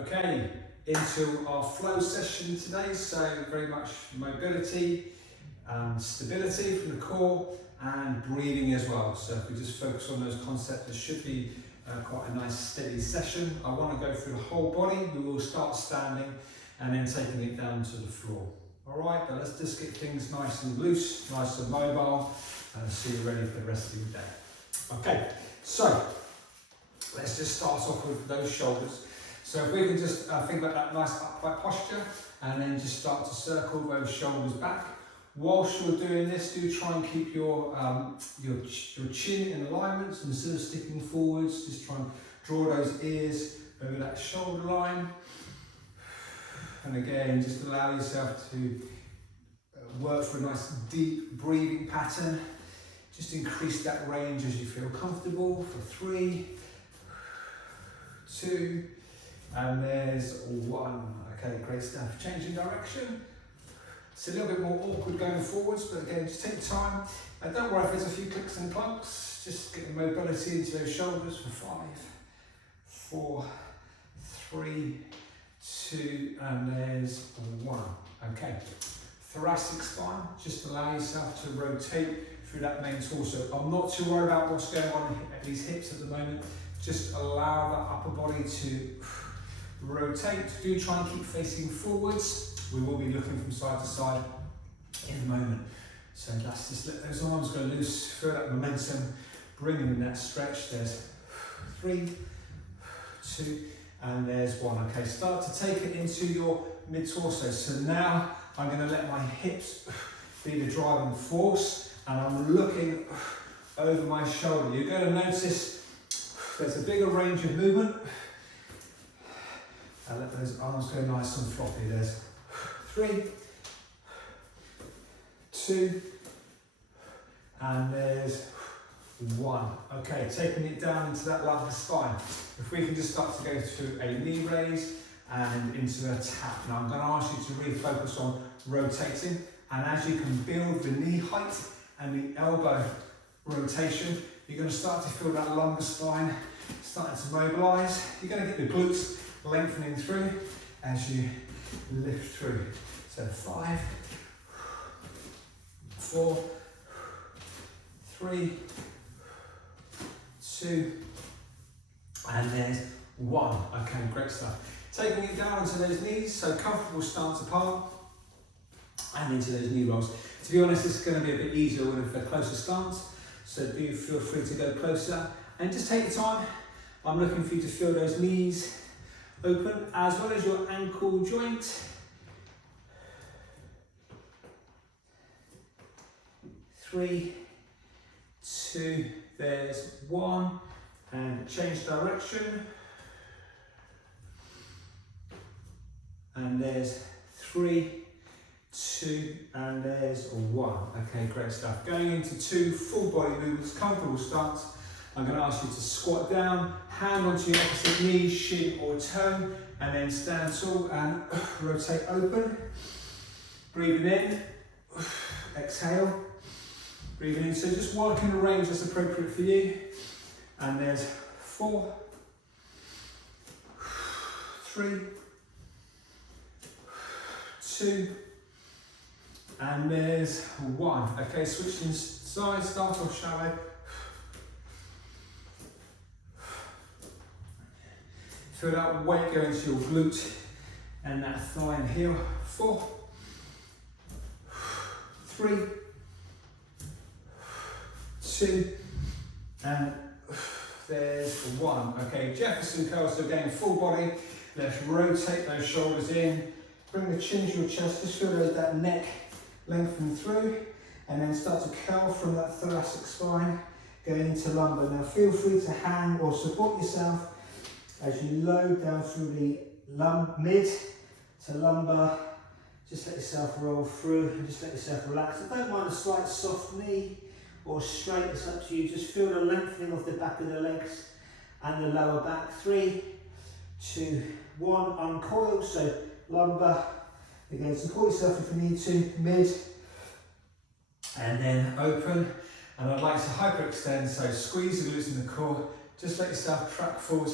Okay, into our flow session today, so very much mobility, stability from the core and breathing as well. So if we just focus on those concepts, it should be quite a nice steady session. I want to go through the whole body. We will start standing and then taking it down to the floor. All right, but let's just get things nice and loose, nice and mobile, and see you ready for the rest of your day. Okay, so let's just start off with those shoulders. So if we can just think about that nice upright posture and then just start to circle those shoulders back. Whilst you're doing this, do try and keep your chin in alignment. So instead of sticking forwards, just try and draw those ears over that shoulder line. And again, just allow yourself to work for a nice deep breathing pattern. Just increase that range as you feel comfortable for 3, 2, and there's 1. Okay, great stuff. Changing direction. It's a little bit more awkward going forwards, but again, just take time. Don't worry if there's a few clicks and clunks. Just get the mobility into those shoulders for 5, 4, 3, 2, and there's 1. Okay. Thoracic spine. Just allow yourself to rotate through that main torso. I'm not too worried about what's going on at these hips at the moment. Just allow that upper body to rotate. Do try and keep facing forwards. We will be looking from side to side in a moment. So let's just let those arms go loose, feel that momentum, bring in that stretch. There's 3, 2, and there's 1. Okay, start to take it into your mid-torso. So now I'm going to let my hips be the driving force, and I'm looking over my shoulder. You're going to notice there's a bigger range of movement. And let those arms go nice and floppy. There's 3, 2, and there's 1. Okay, taking it down into that lumbar spine. If we can just start to go through a knee raise and into a tap. Now I'm going to ask you to really focus on rotating, and as you can build the knee height and the elbow rotation, you're going to start to feel that lumbar spine starting to mobilise. You're going to get the glutes lengthening through as you lift through. So 5, 4, 3, 2, and there's 1. Okay, great stuff. Taking it down into those knees, so comfortable stance apart, and into those knee rolls. To be honest, this is going to be a bit easier with a closer stance, so do feel free to go closer and just take your time. I'm looking for you to feel those knees open as well as your ankle joint. 3, 2, there's 1, and change direction. And there's 3, 2, and there's 1. Okay, great stuff. Going into 2 full body movements, comfortable stance. I'm going to ask you to squat down, hand onto your opposite knee, shin or toe, and then stand tall and rotate open. Breathing in, exhale. Breathing in, so just work in a range that's appropriate for you. And there's 4, 3, 2, and there's 1. Okay, switching sides, start off shallow. Feel that weight going to your glute and that thigh and heel. 4, 3, 2, and there's 1. Okay, Jefferson curl, so again, full body. Let's rotate those shoulders in. Bring the chin to your chest, just feel that neck lengthen through, and then start to curl from that thoracic spine, going into lumbar. Now feel free to hang or support yourself as you load down through the mid to lumbar. Just let yourself roll through and just let yourself relax. I don't mind a slight soft knee or straight, it's up to you. Just feel the lengthening of the back of the legs and the lower back. 3, 2, 1, uncoil, so lumbar. Again, support yourself if you need to, mid, and then open. And I'd like to hyperextend, so squeeze the glutes in the core. Just let yourself track forward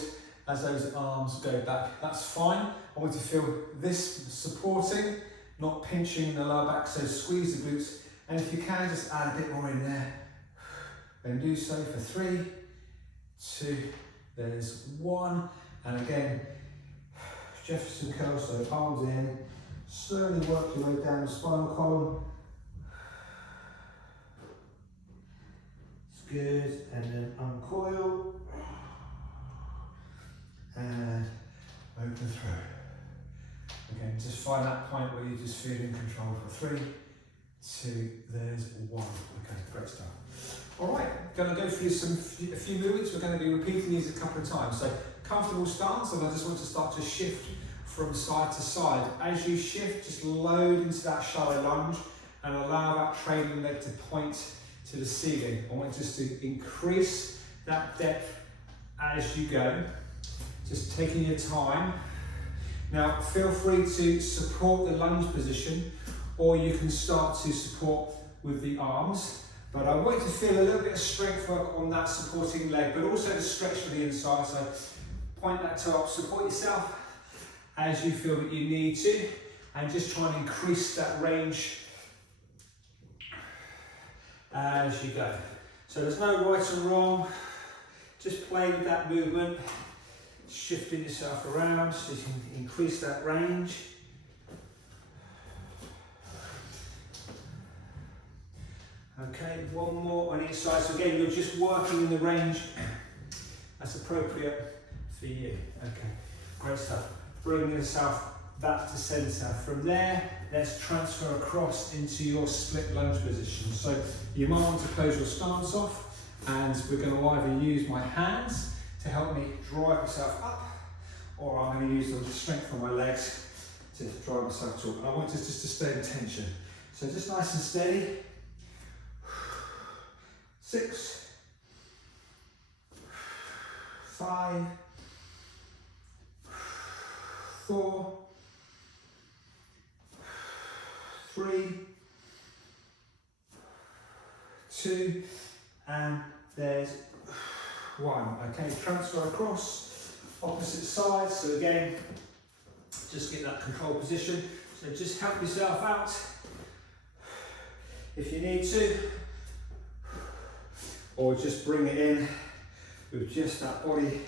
as those arms go back. That's fine. I want to feel this supporting, not pinching the lower back, so squeeze the glutes. And if you can, just add a bit more in there. Then do so for 3, 2, there's 1. And again, Jefferson curl, so arms in. Slowly work your way down the spinal column. It's good. And then uncoil. And open through. Again, just find that point where you just feel in control for 3, 2, there's 1. Okay, great stuff. All right, going to go through a few movements. We're going to be repeating these a couple of times. So comfortable stance, and I just want to start to shift from side to side. As you shift, just load into that shallow lunge and allow that trailing leg to point to the ceiling. I want just to increase that depth as you go. Just taking your time. Now feel free to support the lunge position, or you can start to support with the arms. But I want you to feel a little bit of strength work on that supporting leg, but also the stretch for the inside. So point that toe up, support yourself as you feel that you need to, and just try and increase that range as you go. So there's no right or wrong, just play with that movement. Shifting yourself around so you can increase that range. Okay, one more on each side. So again, you're just working in the range that's appropriate for you. Okay, great stuff. Bring yourself back to centre. From there, let's transfer across into your split lunge position. So you might want to close your stance off, and we're going to either use my hands to help me drive myself up, or I'm going to use the strength from my legs to drive myself up. And I want us just to stay in tension. So just nice and steady. 6, 5, 4, 3, 2, and there's 1. Okay, transfer across, opposite side. So again, just get that control position. So just help yourself out if you need to, or just bring it in with just that body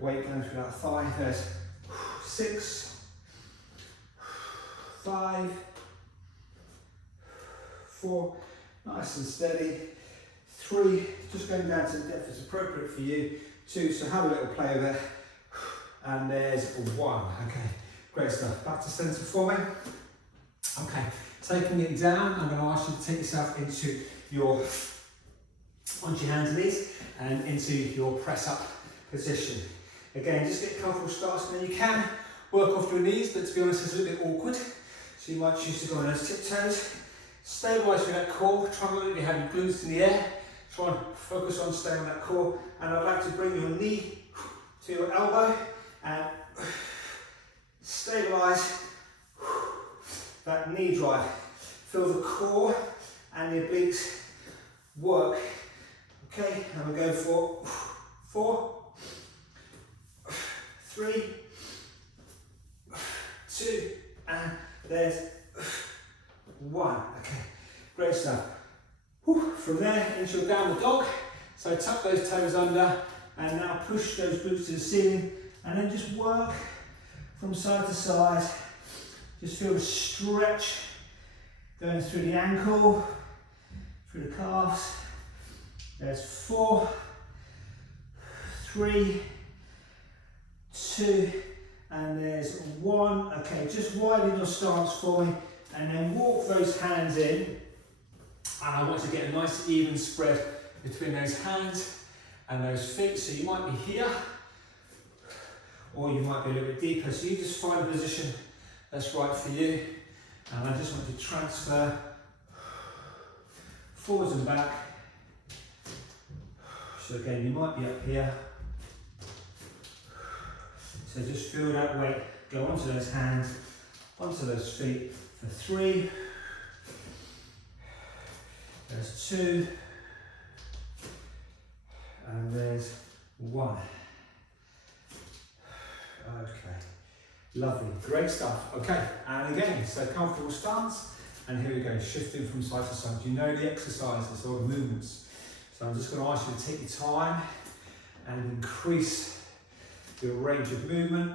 weight going through that thigh. There's 6, 5, 4, nice and steady. 3, just going down to the depth that's appropriate for you. 2, so have a little play with it. And there's 1. Okay, great stuff. Back to centre for me. Okay, taking it down, I'm going to ask you to take yourself into your, onto your hands and knees, and into your press up position. Again, just get comfortable stance, and then you can work off your knees, but to be honest, it's a little bit awkward. So you might choose to go on those tiptoes. Stabilise with that core, try not to have your glutes in the air. Try and focus on staying on that core, and I'd like to bring your knee to your elbow and stabilise that knee drive. Feel the core and the obliques work. Okay, and we'll go for 4, 3, 2, and there's 1. Okay, great stuff. From there into your downward dog. So tuck those toes under, and now push those glutes to the ceiling, and then just work from side to side. Just feel the stretch going through the ankle, through the calves. There's 4, 3, 2, and there's 1. Okay, just widen your stance for me, and then walk those hands in. And I want to get a nice even spread between those hands and those feet. So you might be here, or you might be a little bit deeper. So you just find a position that's right for you. And I just want to transfer forwards and back. So again, you might be up here. So just feel that weight go onto those hands, onto those feet for 3. There's 2, and there's 1. Okay. Lovely. Great stuff. Okay. And again, so comfortable stance. And here we go, shifting from side to side. You know the exercises or the movements. So I'm just going to ask you to take your time and increase your range of movement.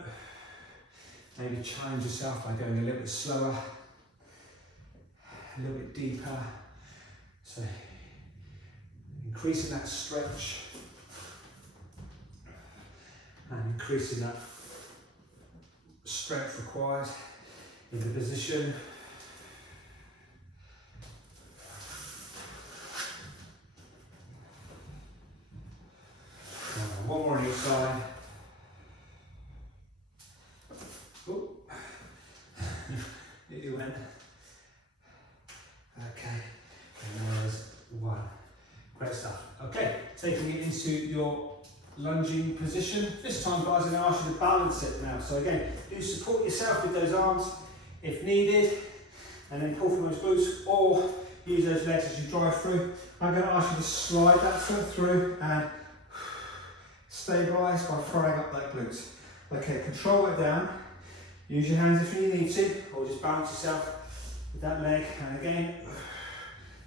Maybe challenge yourself by going a little bit slower, a little bit deeper. So increasing that stretch and increasing that strength required in the position. One more on each side. Oh, you went. Okay, and there's one. Great stuff. Okay, taking it into your lunging position. This time, guys, I'm going to ask you to balance it now. So again, do support yourself with those arms if needed, and then pull from those glutes, or use those legs as you drive through. I'm going to ask you to slide that foot through and stabilise by throwing up that glutes. Okay, control it down. Use your hands if you need to, or just balance yourself with that leg. And again,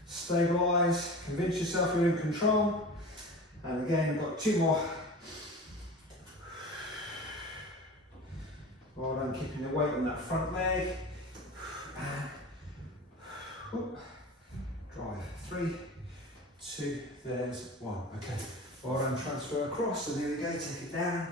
stabilise, convince yourself you're in control. And again, we've got two more. Well done, keeping the weight on that front leg. And whoop, drive. 3, 2, there's 1. Okay. Well done, transfer across, and here we go, take it down.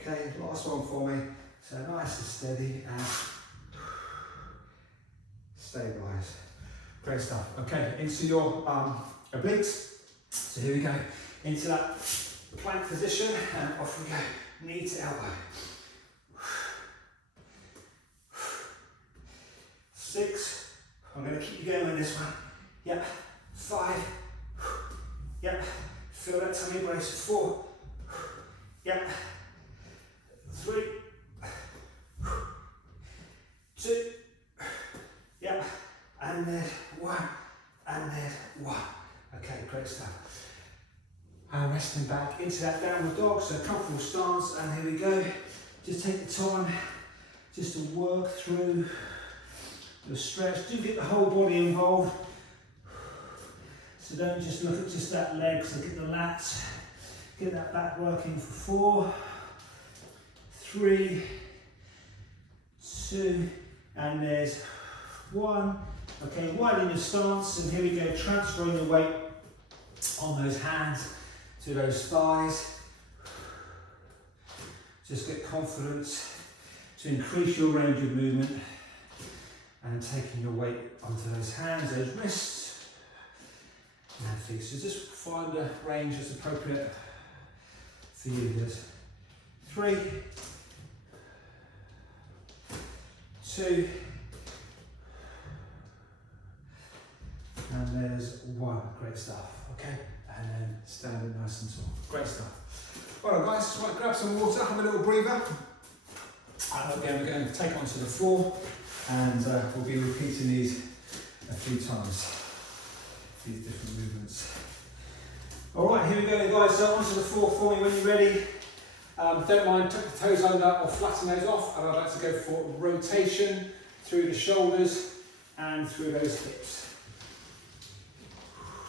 Okay, last one for me. So nice and steady and stabilise. Great stuff. Okay, into your obliques. So here we go, into that plank position, and off we go, knee to elbow. 6, I'm going to keep you going on this one. Yep, 5, yep, feel that tummy brace. 4, yep, 3, 2, yep, and then 1, and then 1. Okay, great stuff. And resting back into that downward dog, so comfortable stance, and here we go. Just take the time just to work through the stretch. Do get the whole body involved. So don't just look at just that leg, so get the lats, get that back working for 4, 3, 2, and there's 1. Okay, widen your stance, and here we go, transferring the weight on those hands to those thighs. Just get confidence to increase your range of movement and taking your weight onto those hands, those wrists and feet. So just find a range that's appropriate for you. There's 3, 2, and there's 1. Great stuff. Okay. And then standing nice and tall. Great stuff. Alright guys, right, grab some water, have a little breather. And again, we're going to take onto the floor, and we'll be repeating these a few times, these different movements. Alright, here we go guys, so onto the floor for me when you're ready. Don't mind, tuck the toes under or flatten those off, and I'd like to go for rotation through the shoulders and through those hips.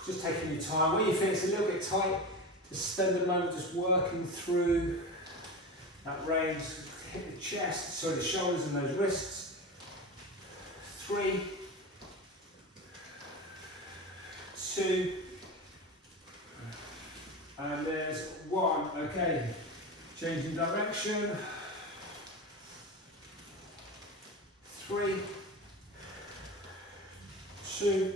Just taking your time. When you feel it's a little bit tight, just spend a moment just working through that range. Hit the chest, so the shoulders and those wrists. 3, 2, and there's 1. Okay, changing direction. 3, 2,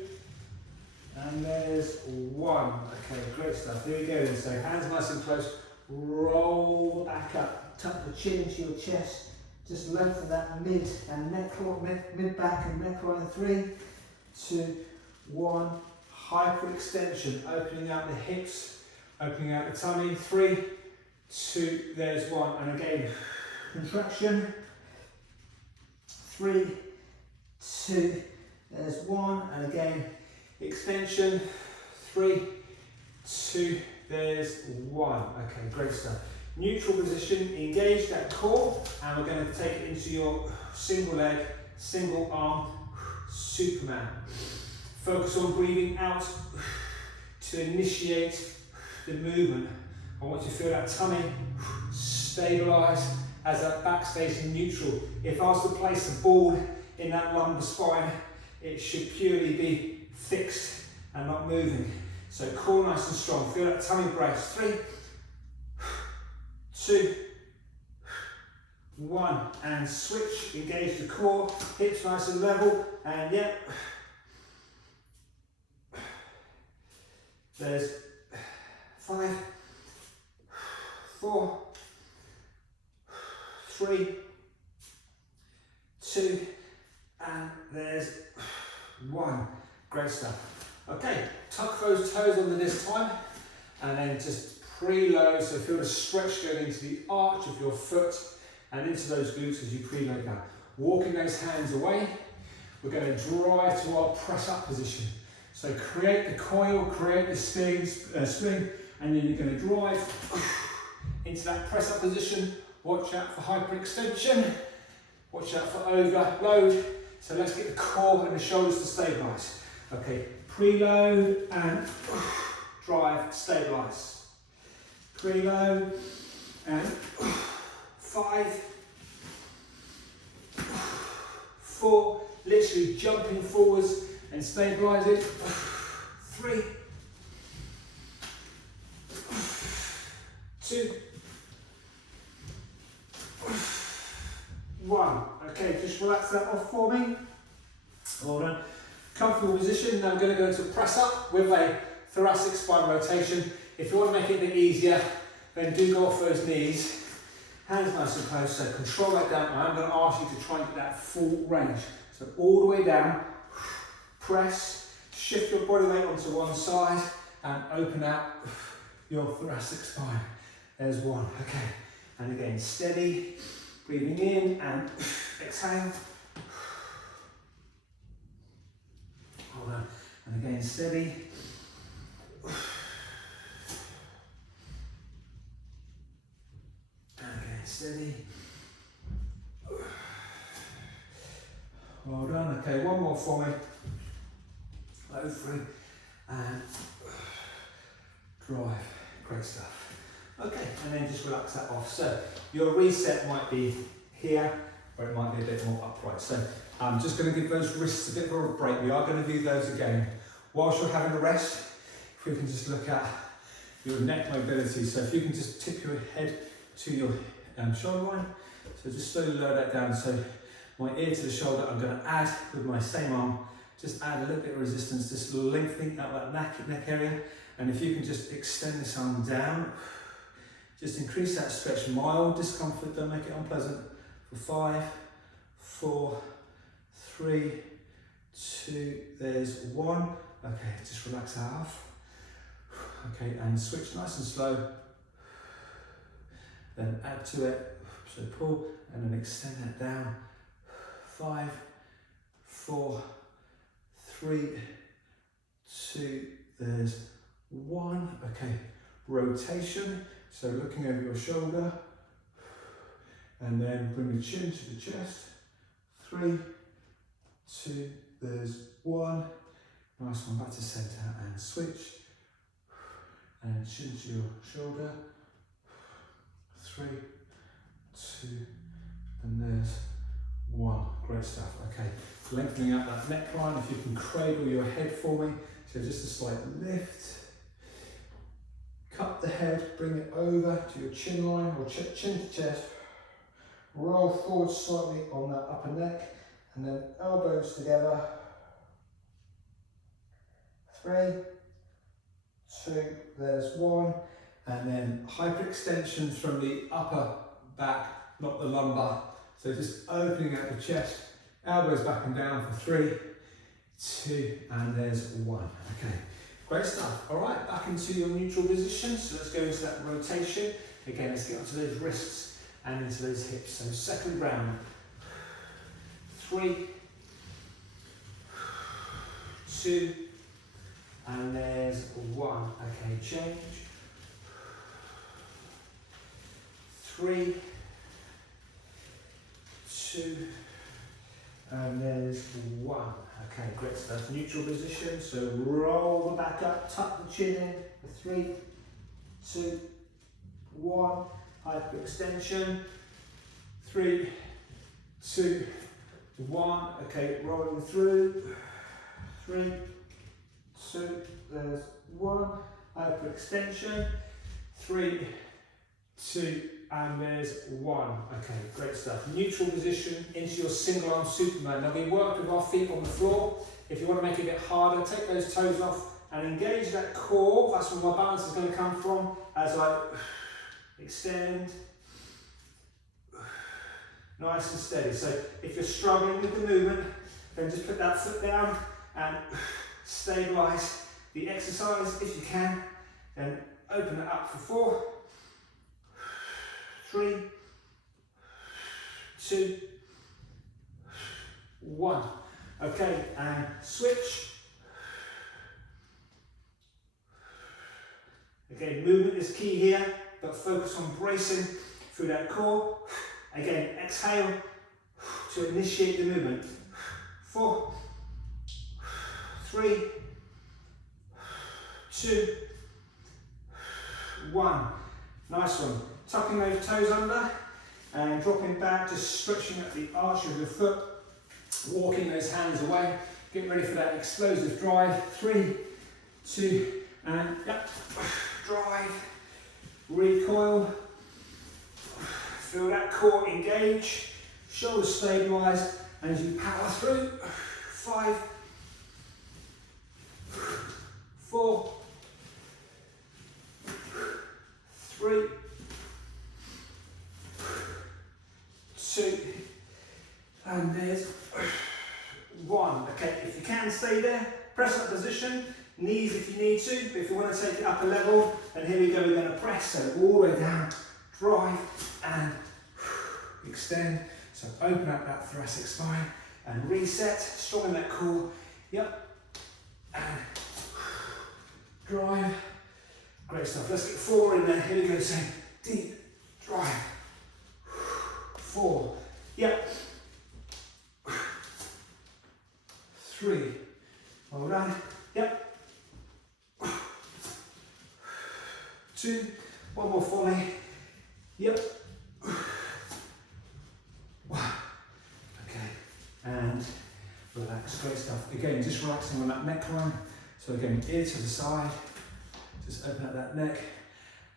and there's 1. Okay, great stuff. Here we go. So hands nice and close. Roll back up. Tuck the chin into your chest. Just lengthen that mid and neck line, mid back and neck line. 3, 2, 1. Hyperextension. Opening out the hips. Opening out the tummy. 3, 2. There's 1. And again, contraction. 3, 2, there's 1, and again, extension, 3, 2, there's 1. Okay, great stuff. Neutral position, engage that core, and we're going to take it into your single leg, single arm, Superman. Focus on breathing out to initiate the movement. I want you to feel that tummy stabilise as that back stays in neutral. If I was to place a ball in that lumbar spine, it should purely be fixed and not moving. So core nice and strong. Feel that tummy brace. 3, 2, 1, and switch. Engage the core. Hips nice and level. And yep. There's 5, 4, 3, 2, and there's 1. Great stuff. Okay, tuck those toes under this time, and then just preload. So feel the stretch going into the arch of your foot and into those glutes as you preload that. Walking those hands away, we're going to drive to our press up position. So create the coil, create the spring, and then you're going to drive into that press up position. Watch out for hyperextension. Watch out for overload. So let's get the core and the shoulders to stabilise. Okay, preload and drive, stabilise. Preload and 5, 4, literally jumping forwards and stabilise it. 3, 2, 1. Okay, just relax that off for me. Hold on. Comfortable position. Now I'm going to go into press up with a thoracic spine rotation. If you want to make it a bit easier, then do go off those knees. Hands nice and close, so control that down. I'm going to ask you to try and get that full range. So all the way down, press, shift your body weight onto one side and open out your thoracic spine. There's 1, okay. And again, steady, breathing in and exhale. Hold on, and again, steady. And again, steady. Well done, okay, one more for me. Low 3 and drive, great stuff. Okay, and then just relax that off. So your reset might be here, or it might be a bit more upright. So I'm just going to give those wrists a bit of a break. We are going to do those again. Whilst you're having a rest, if we can just look at your neck mobility. So if you can just tip your head to your shoulder line. So just slowly lower that down. So my ear to the shoulder, I'm going to add with my same arm, just add a little bit of resistance, just lengthening out that neck area. And if you can just extend this arm down, just increase that stretch. Mild discomfort, don't make it unpleasant. For 5, 4, 3, 2, there's 1. Okay, just relax that off. Okay, and switch nice and slow. Then add to it, so pull, and then extend that down. 5, 4, 3, 2, there's 1. Okay, rotation. So looking over your shoulder, and then bring the chin to the chest. 3, 2, there's 1. Nice one, back to centre and switch. And chin to your shoulder. 3, 2, and there's 1. Great stuff. Okay, lengthening out that neckline. If you can cradle your head for me. So just a slight lift. Cut the head, bring it over to your chin line or chin to chest. Roll forward slightly on that upper neck and then elbows together. 3, 2, there's 1. And then hyperextension from the upper back, not the lumbar. So just opening out the chest, elbows back and down for 3, 2, and there's 1. Okay. Great stuff. All right, back into your neutral position. So let's go into that rotation. Again, let's get onto those wrists and into those hips. So second round. 3, 2, and there's 1. Okay, change. 3, 2, and there's 1. Okay, great stuff. Neutral position, so roll the back up, tuck the chin in. 3, 2, 1. Hyperextension. 3, 2, 1. Okay, rolling through. 3, 2, there's 1. Hyperextension. 3, 2, and there's 1. Okay, great stuff. Neutral position into your single arm Superman. Now we work with our feet on the floor. If you want to make it a bit harder, take those toes off and engage that core. That's where my balance is going to come from as I extend. Nice and steady. So if you're struggling with the movement, then just put that foot down and stabilise the exercise if you can. Then open it up for 4, 3, 2, 1. Okay, and switch. Again, movement is key here, but focus on bracing through that core. Again, exhale to initiate the movement. 4, 3, 2, 1. Nice one. Tucking those toes under and dropping back, just stretching at the arch of your foot, walking those hands away. Get ready for that explosive drive. 3, 2, and yep. Drive, recoil. Feel that core engage, shoulders stabilise, and as you power through. 5, 4, 3, 2, and there's 1. Okay, if you can stay there, press up position, knees if you need to, but if you want to take it up a level, then here we go, we're going to press, so all the way down, drive, and extend. So open up that thoracic spine, and reset, strong in that core, yep, and drive. Great stuff, let's get 4 in there, here we go, so deep, drive, 4, yep, 3, well done, yep, 2, one more for me, yep, 1, okay, and relax, great stuff. Again, just relaxing on that neckline, so again, ear to the side, just open up that neck,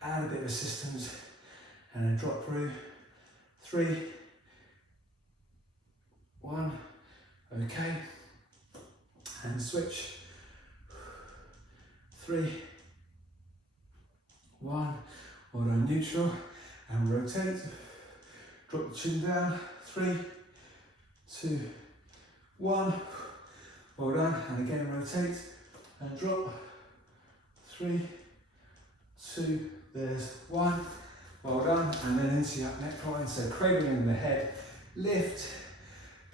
add a bit of assistance, and then drop through. 3, 1, okay, and switch. 3, 1, well done, neutral, and rotate. Drop the chin down. 3, 2, 1, well done, and again rotate and drop. 3, 2, there's 1, well done, and then into your neckline, so cradling in the head, lift,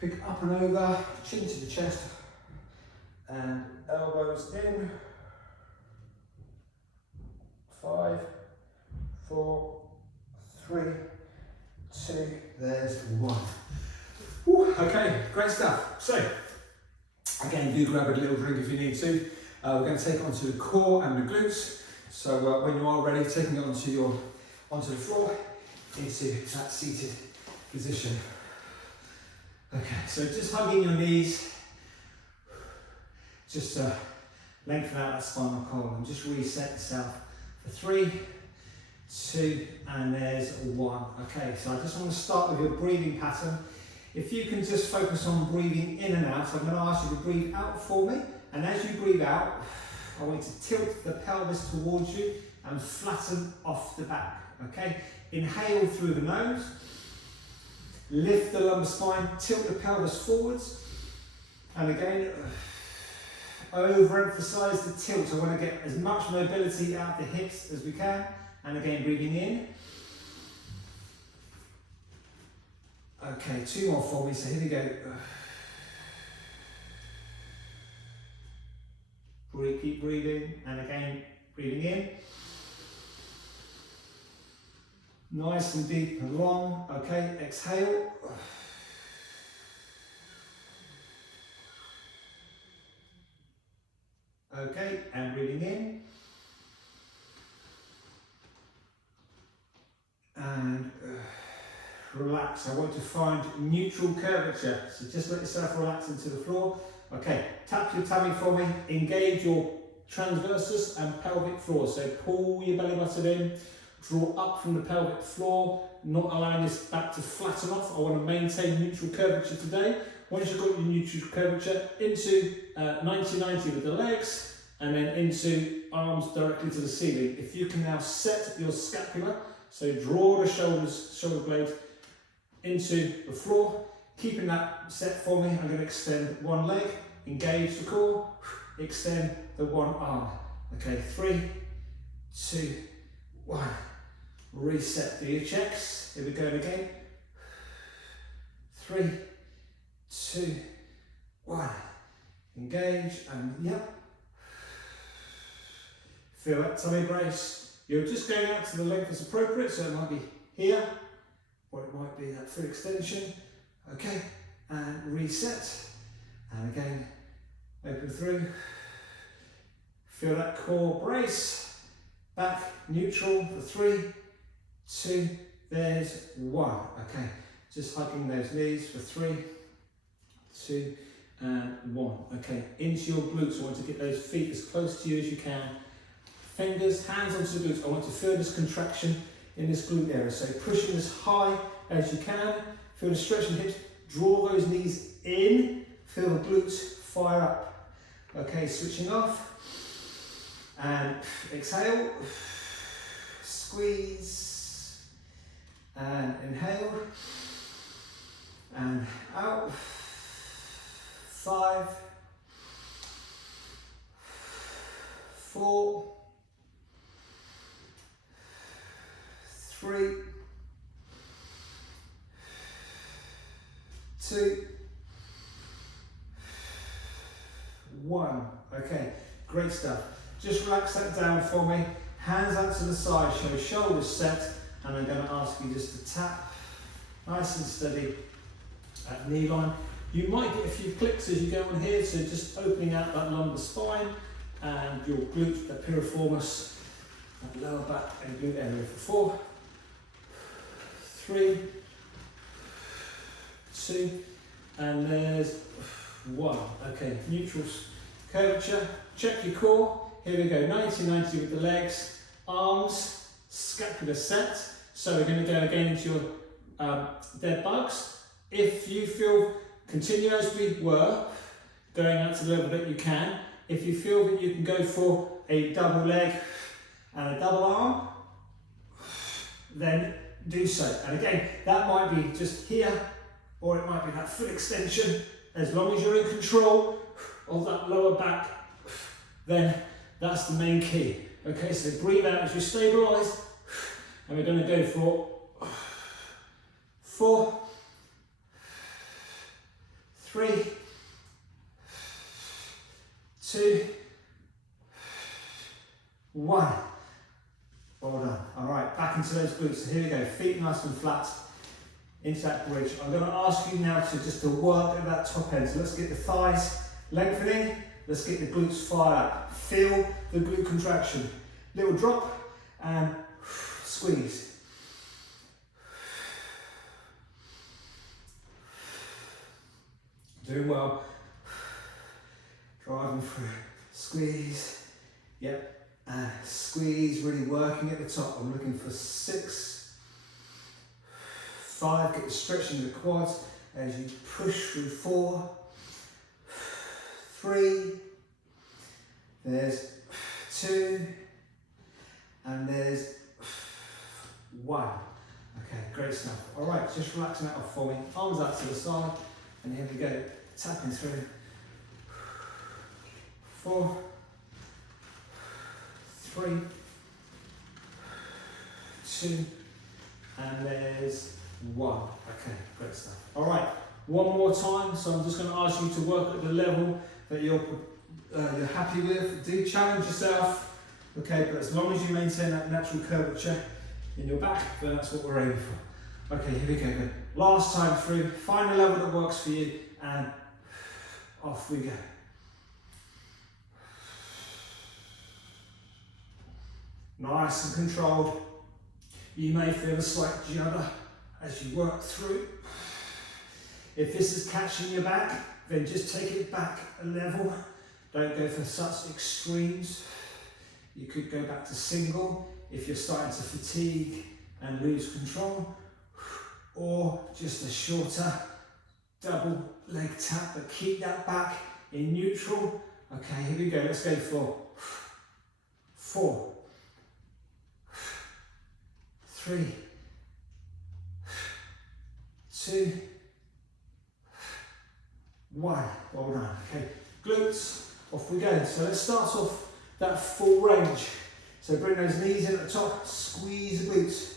pick up and over, chin to the chest, and elbows in. 5, 4, 3, 2, there's 1. Whew, okay, great stuff. So, again, do grab a little drink if you need to. We're going to take it onto the core and the glutes. So when you are ready, taking it onto the floor, into that seated position. Okay, so just hugging your knees, just lengthen out that spinal column and just reset yourself for 3, 2, and there's 1. Okay, so I just want to start with your breathing pattern. If you can just focus on breathing in and out, so I'm going to ask you to breathe out for me, and as you breathe out, I want you to tilt the pelvis towards you and flatten off the back, okay? Inhale through the nose, lift the lumbar spine, tilt the pelvis forwards, and again, overemphasize the tilt. I want to get as much mobility out the hips as we can, and again, breathing in. Okay, 2 more for me, so here we go. keep breathing, and again, breathing in. Nice and deep and long. Okay, exhale. Okay, and breathing in. And relax. I want to find neutral curvature. So just let yourself relax into the floor. Okay, tap your tummy for me. Engage your transversus and pelvic floor. So pull your belly button in. Draw up from the pelvic floor, not allowing this back to flatten off. I want to maintain neutral curvature today. Once you've got your neutral curvature, into 90-90 with the legs, and then into arms directly to the ceiling. If you can now set your scapula, so draw the shoulder blade into the floor, keeping that set for me. I'm going to extend one leg, engage the core, extend the one arm. Okay, 3, 2, 1. Reset, do your checks. Here we go again. 3, 2, 1. Engage and yep. Feel that tummy brace. You're just going out to the length that's appropriate, so it might be here, or it might be that full extension. Okay, and reset. And again, open through. Feel that core brace. Back, neutral for 3, 2, there's 1. Okay, just hugging those knees for 3, 2, and 1. Okay, into your glutes. I want to get those feet as close to you as you can. Fingers, hands onto the glutes. I want to feel this contraction in this glute area. So pushing as high as you can. Feel the stretch in the hips. Draw those knees in. Feel the glutes fire up. Okay, switching off. And exhale. Squeeze. And inhale. And out. 5, 4, 3, 2, 1. Okay, great stuff. Just relax that down for me. Hands out to the side, show shoulders set, and I'm going to ask you just to tap nice and steady at knee line. You might get a few clicks as you go on here, so just opening out that lumbar spine and your glute, the piriformis, that lower back and glute area for 4, 3, 2, and there's 1. Okay, neutral curvature. Check your core. Here we go, 90-90 with the legs, arms, scapula set. So we're going to go again into your dead bugs. If you feel, continue as we were, going out to the level that you can. If you feel that you can go for a double leg and a double arm, then do so. And again, that might be just here, or it might be that full extension. As long as you're in control of that lower back, then that's the main key. Okay, so breathe out as you stabilise, and we're going to go for 4, 3, 2, 1. Well done. All right, back into those glutes. So here we go, feet nice and flat into that bridge. I'm going to ask you now to work at that top end. So let's get the thighs lengthening. Let's get the glutes fired up. Feel the glute contraction. Little drop and squeeze. Doing well. Driving through. Squeeze. Yep. And squeeze, really working at the top. I'm looking for 6, 5. Get the stretch in the quads as you push through. 4, 3. There's 2. And there's 1. Okay, great stuff. All right, just relaxing that off for me. Arms out to the side. And here we go, tapping through. 4, 3, 2, and there's 1. Okay, great stuff. All right, one more time. So I'm just going to ask you to work at the level that you're you're happy with, do challenge yourself. Okay, but as long as you maintain that natural curvature in your back, then that's what we're aiming for. Okay, here we go. Good. Last time through, find a level that works for you, and off we go. Nice and controlled. You may feel a slight judder as you work through. If this is catching your back, then just take it back a level. Don't go for such extremes. You could go back to single if you're starting to fatigue and lose control, or just a shorter double leg tap, but keep that back in neutral. Okay, here we go. Let's go for 4, 3, 2, 1. Well done. Okay, glutes, off we go. So let's start off that full range. So bring those knees in at the top, squeeze the glutes.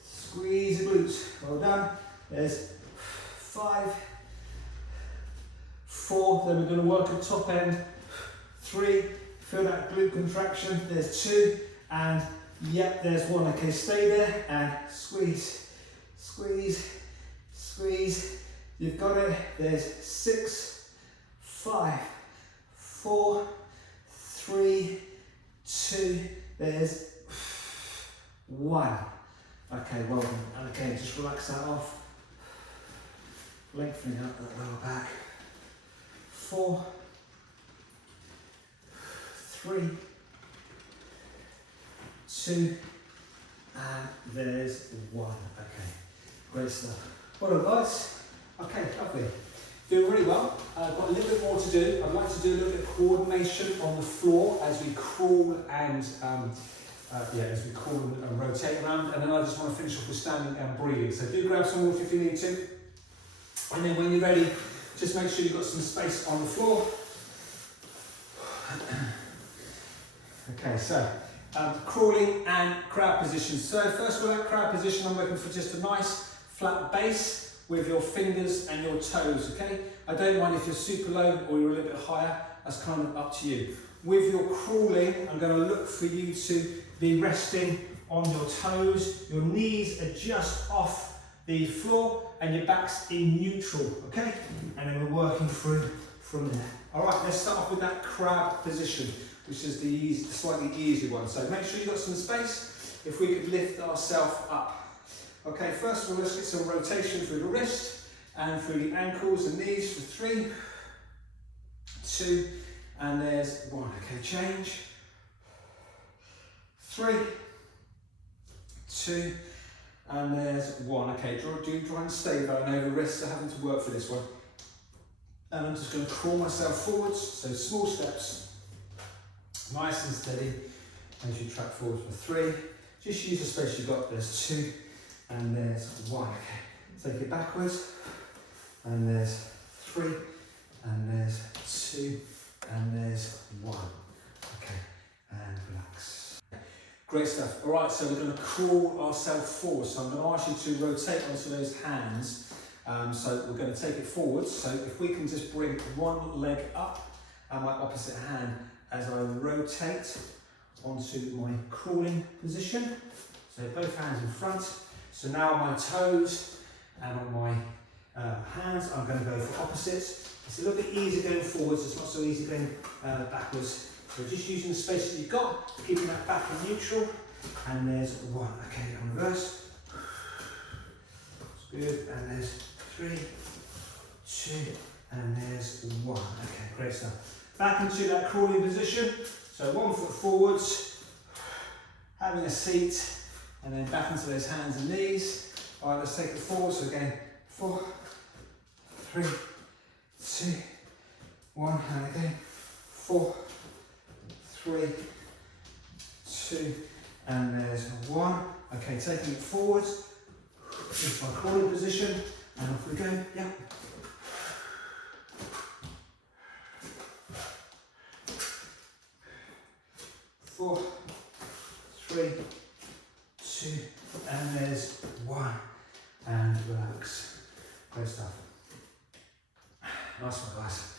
Squeeze the glutes. Well done. There's 5, 4, then we're going to work at top end. 3, feel that glute contraction. There's 2, and yep, there's 1. Okay, stay there and squeeze, squeeze, squeeze. You've got it. There's 6, 5, 4, 3, 2, there's 1. Okay, well done. And again, just relax that off. Lengthening up that lower back. 4, 3, 2, and there's 1. Okay, great stuff. Well done, guys. Okay, lovely. Doing really well. I've got a little bit more to do. I'd like to do a little bit of coordination on the floor as we crawl and rotate around. And then I just want to finish off with standing and breathing. So do grab some water if you need to. And then when you're ready, just make sure you've got some space on the floor. Okay, so crawling and crab position. So first of all, that crab position, I'm looking for just a nice flat base with your fingers and your toes, okay? I don't mind if you're super low or you're a little bit higher, that's kind of up to you. With your crawling, I'm going to look for you to be resting on your toes, your knees are just off the floor and your back's in neutral, okay? And then we're working through from there. All right, let's start off with that crab position, which is the slightly easier one. So make sure you've got some space. If we could lift ourselves up. Okay, first of all, let's get some rotation through the wrist and through the ankles and knees for 3, 2, and there's 1. Okay, change. 3, 2, and there's 1. Okay, do try and stay though. I know the wrists are having to work for this one. And I'm just going to crawl myself forwards, so small steps, nice and steady as you track forwards for 3. Just use the space you've got. There's 2. And there's 1. Okay, take it backwards, and there's 3, and there's 2, and there's 1. Okay, and relax. Great stuff. All right, so we're going to crawl ourselves forward. So I'm going to ask you to rotate onto those hands. So we're going to take it forwards. So if we can just bring one leg up and my opposite hand as I rotate onto my crawling position. So both hands in front. So now on my toes and on my hands, I'm going to go for opposites. It's a little bit easier going forwards, it's not so easy going backwards. So just using the space that you've got, keeping that back in neutral, and there's 1. Okay, on reverse. It's good, and there's 3, 2, and there's 1. Okay, great stuff. Back into that crawling position. So 1 foot forwards, having a seat, and then back into those hands and knees. All right, let's take it forward. So again, 4, 3, 2, 1, and again, 4, 3, 2, and there's 1. Okay, taking it forwards into my crawling position, and off we go. Yeah. Four, 3, 2, and there's 1, and relax. Great stuff. Nice one, guys.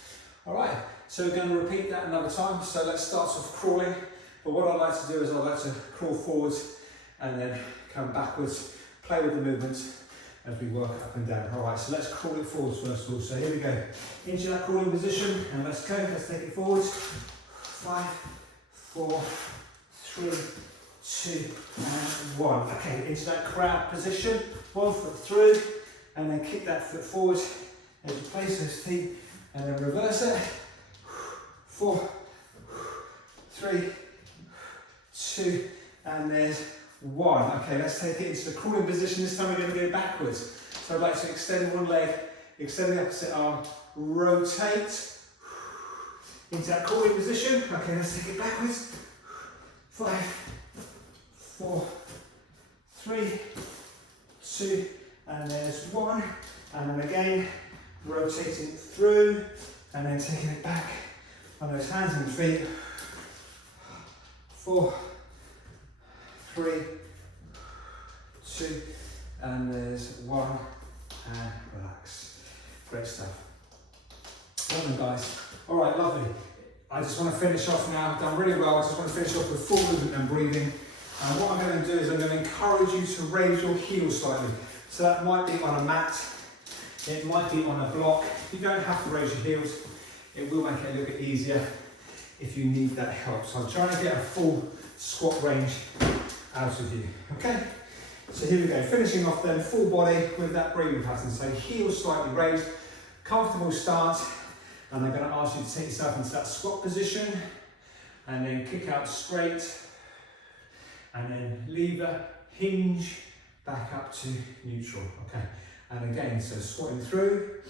All right, so we're going to repeat that another time. So let's start off crawling. But what I'd like to do is I'd like to crawl forwards and then come backwards, play with the movements as we work up and down. All right, so let's crawl it forwards first of all. So here we go, into that crawling position, and let's go, let's take it forwards. 5, 4, 3, 2, and 1. Okay, into that crab position, 1 foot through, and then kick that foot forward as you place those feet, and then reverse it. 4, 3, 2, and there's 1. Okay, let's take it into the crawling position. This time we're going to go backwards. So I'd like to extend one leg, extend the opposite arm, rotate into that crawling position. Okay, let's take it backwards. 5, 4, 3, 2, and there's 1. And then again, rotating through, and then taking it back on those hands and feet. 4, 3, 2, and there's 1, and relax. Great stuff. Well done, guys. All right, lovely. I just want to finish off now. I've done really well. I just want to finish off with full movement and breathing. And what I'm going to do is I'm going to encourage you to raise your heels slightly. So that might be on a mat, it might be on a block. You don't have to raise your heels. It will make it a little bit easier if you need that help. So I'm trying to get a full squat range out of you. Okay? So here we go. Finishing off then, full body with that breathing pattern. So heels slightly raised, comfortable stance. And I'm going to ask you to take yourself into that squat position and then kick out straight and then lever, hinge, back up to neutral. Okay, and again, so squatting through,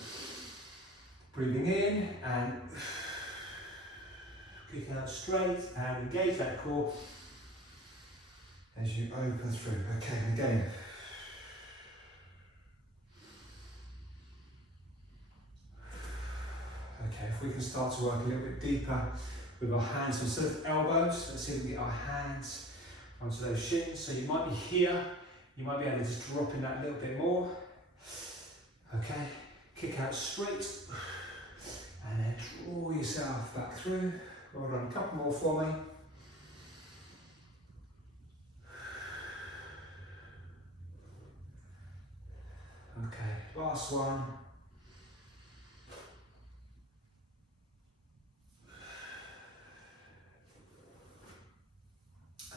breathing in and kick out straight and engage that core as you open through. Okay, and again. Okay, if we can start to work a little bit deeper with our hands instead of elbows, let's see if we can get our hands onto those shins. So you might be here, you might be able to just drop in that a little bit more. Okay, kick out straight and then draw yourself back through. Well done, a couple more for me. Okay, last one.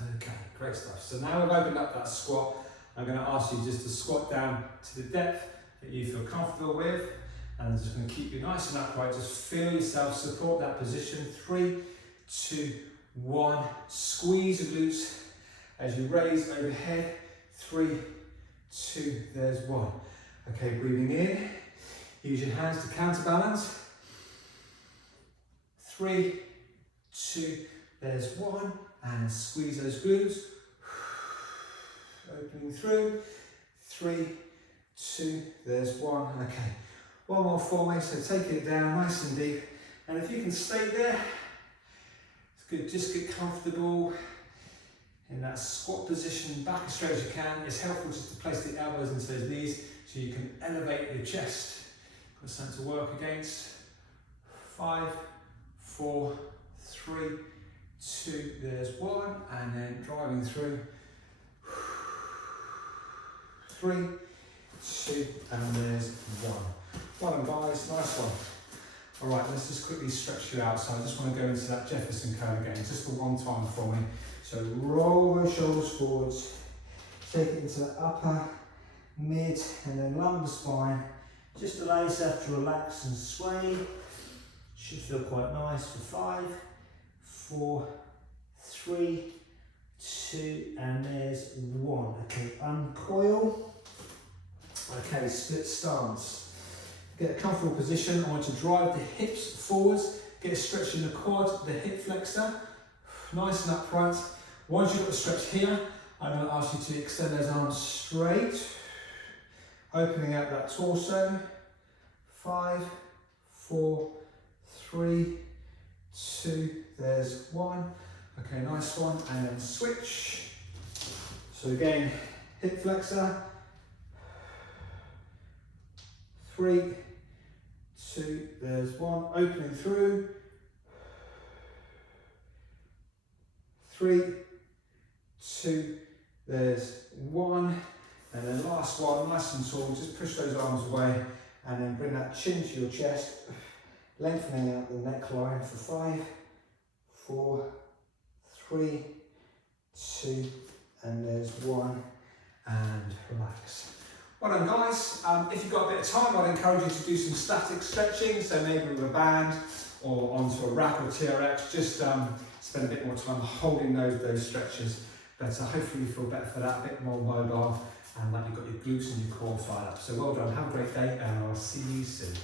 Okay, great stuff. So now we've opened up that squat. I'm going to ask you just to squat down to the depth that you feel comfortable with. And I'm just going to keep you nice and upright. Just feel yourself support that position. 3, 2, 1. Squeeze the glutes as you raise overhead. 3, 2, there's 1. Okay, breathing in. Use your hands to counterbalance. 3, 2, there's 1. And squeeze those glutes. Opening through. 3, 2, there's 1. Okay, one more for me. So take it down nice and deep. And if you can stay there, it's good. Just get comfortable in that squat position, back as straight as you can. It's helpful just to place the elbows into those knees so you can elevate your chest. Got something to work against. 5, 4, 3, 2, there's 1, and then driving through. 3, 2, and there's 1. Well done, guys, nice one. All right, let's just quickly stretch you out. So I just want to go into that Jefferson curl again, just for one time for me. So roll those shoulders forwards, take it into the upper, mid, and then lumbar spine. Just allow yourself to relax and sway. Should feel quite nice for 5, 4, 3, 2, and there's 1. Okay, uncoil. Okay, split stance. Get a comfortable position. I want to drive the hips forwards, get a stretch in the quad, the hip flexor, nice and upright. Once you've got a stretch here, I'm going to ask you to extend those arms straight, opening out that torso. 5, 4, 3, 2, there's 1. Okay, nice one, and then switch. So again, hip flexor. 3, 2, there's 1, opening through, 3, 2, there's 1, and then last one, nice and tall, just push those arms away and then bring that chin to your chest, lengthening out the neckline for 5, 4, 3, 2, and there's 1, and relax. Well done guys, if you've got a bit of time I'd encourage you to do some static stretching, so maybe with a band or onto a rack or TRX, just spend a bit more time holding those stretches, but hopefully you feel better for that, a bit more mobile, and like you've got your glutes and your core fired up. So well done, have a great day, and I'll see you soon.